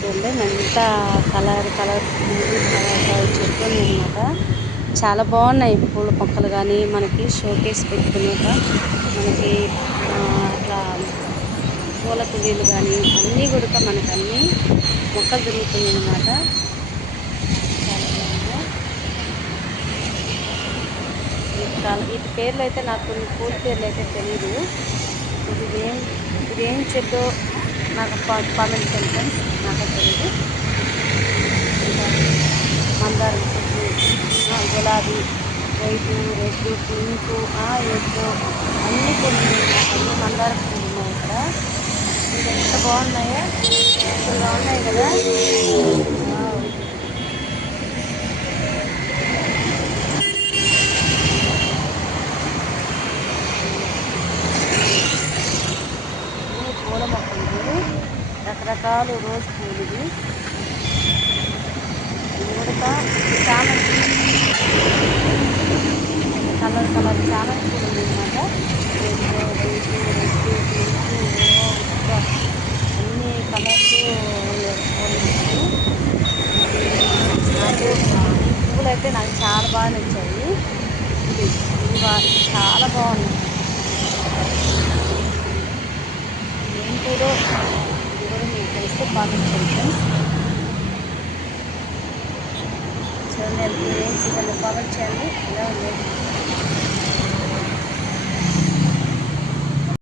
చూడండి ఎంత colour colour చెట్లు ఉన్నాయన్నమాట. చాలా బాగున్నాయి పూల మొక్కలు కానీ మనకి షోకేస్ పెట్టుకునేక మనకి అట్లా పూల కుండీలు కానీ అన్నీ కూడా మనకు అన్నీ మొక్కలు దొరుకుతున్నాయి అన్నమాట. చాలా బాగున్నాయి. వీటి పేర్లు అయితే నాకు కొన్ని పూల పేర్లు అయితే తెలియదు. ఇదేం చెట్టు నాకు కామెంట్ చేయండి ఫ్రెండ్స్, నాకే తెలియదు. మందారం చెట్టు, గులాబీ, వైటు, రెడ్, పింక్, ఎల్లో అన్ని పూలు అన్ని మందార పూలు ఉన్నాయి ఇక్కడ. ఇది ఎంత బాగున్నాయో, సూపర్గా ఉన్నాయి కదా. పూల మొక్కలు ఇవి రకరకాలు రోజు పూలు. ఇది కూడా చామంతి, కలర్ కలర్ చామంతి పూలు ఉన్నాయన్నమాట. ఎల్లో, వైట్, రెడ్, పింక్, అన్ని కలర్లు నాకు ఈ పువ్వులు అయితే నాకు చాలా బాగా నచ్చాయి. ఇది చాలా బాగున్నాయి. ఏం పూలు ఇది కూడా మీకు తెలిస్తే కామెంట్ చేయండి. చూడండి ఏం పూలు కామెంట్ చేయండి. ఎలా ఉంది?